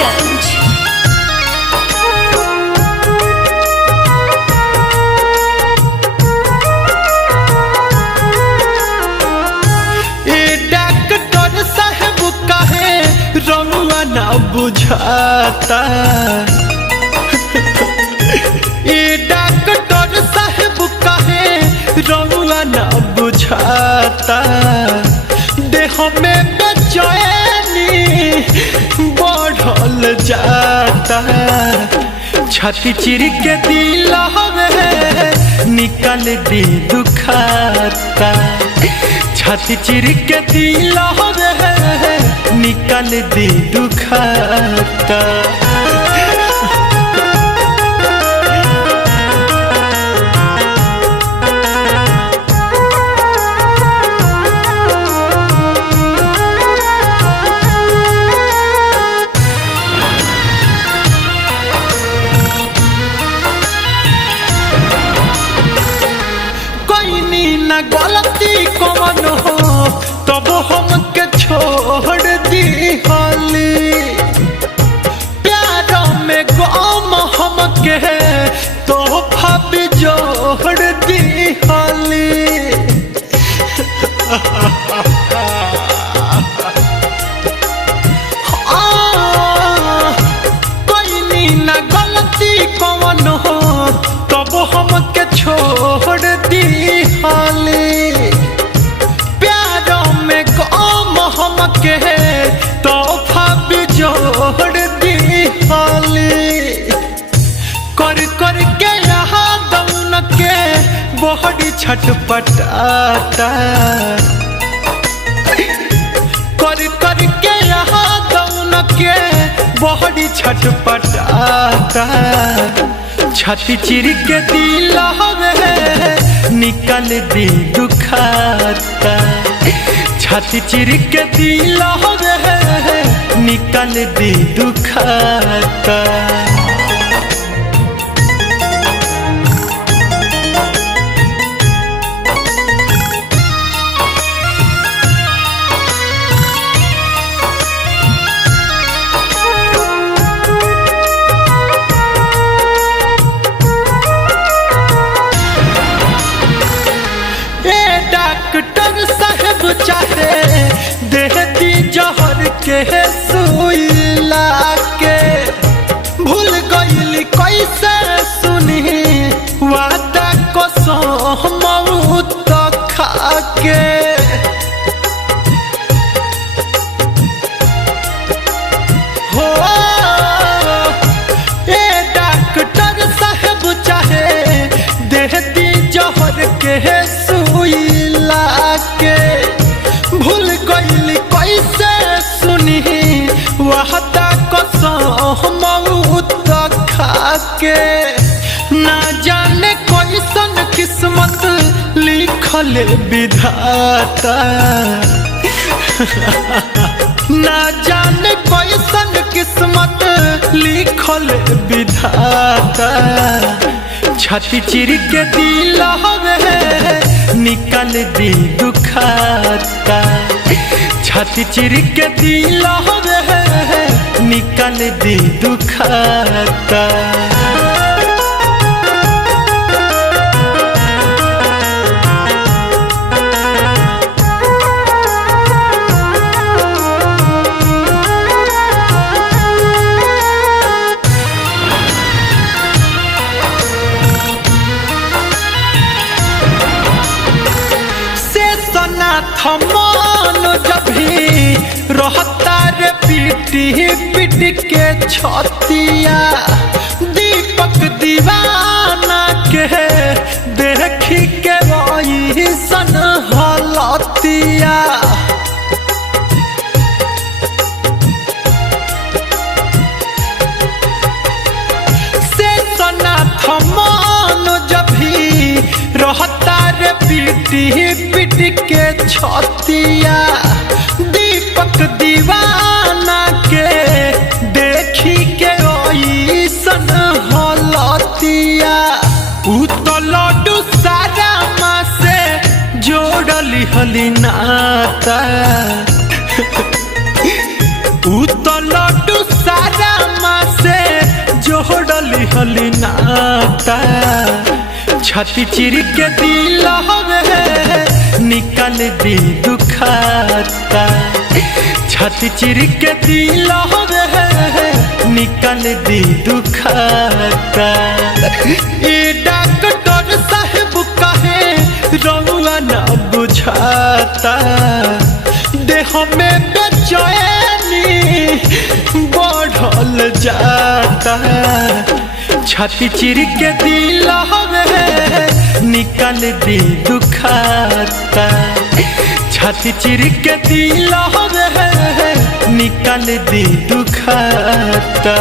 Gopalganj. Doctor साहब कहे रउआ ना बुझाता, डॉक्टर साहब कहे रउआ ना बुझाता, देह में बेचैनी बढ़ल जाता, छाती चिर के दिल निकल दी दुखाता, छाती चिर के दिल निकल दी दुखाता। गलती कौन हो तब हमके छोड़ दी हाली, प्यार में गम हमके तोहफा भी जोड़ दी हाली। कोई ना गलती कौन हो तब हमके छोड़ दी हाली, प्यारों में गम हमके तोहफा भी जोड़ दी हाली, कर कर के यहाँ दौन के बड़ी छटपटाता, कर कर के यहाँ दौन के बड़ी छटपटाता, छाती चिर के दिल निकल दी दुखाता, छाती चिर के दिल निकल दी दुखाता। डॉक्टर साहब चाहे देहती जहर के सुई लाके, भूल गईली कैसे सुनी वादा कसम मौत खाके, हो डॉक्टर साहब चाहे देहती जहर के सुई लाके, भूल गईली कैसे सुनी वादा कसम मौत खाके, ना जाने कैसन किस्मत लिखल विधाता, ना जाने कैसन किस्मत लिखल विधाता, छाती चिर के दिल निकल दी दुखाता, छाती चिर के दिल निकल दी दुखाता। थमान जब भी रहता रे पीटी पीट के छतिया, दीपक दीवाना के देखी के वही सन हलतिया, से सना थमान जब भी रहता रे पीटी पीट के छतिया, दीपक दीवाना के देखी के ओइसन हलतिया, लड्डू सारा माँ से जोड़ली हली नाता, लड्डू सारा नाता छाती चिर के दिल हवे निकाल दी दुखाता छाती चिर के दिल हवे निकाल दी दुखाता ए डॉक्टर साहब कहे रउआ ना बुझाता देह में बेचैनी बढ़ल जाता छाती चिर के दिल हवे निकाल दी दुखाता छाती चिर के दिल हवे निकाल दी दुखाता।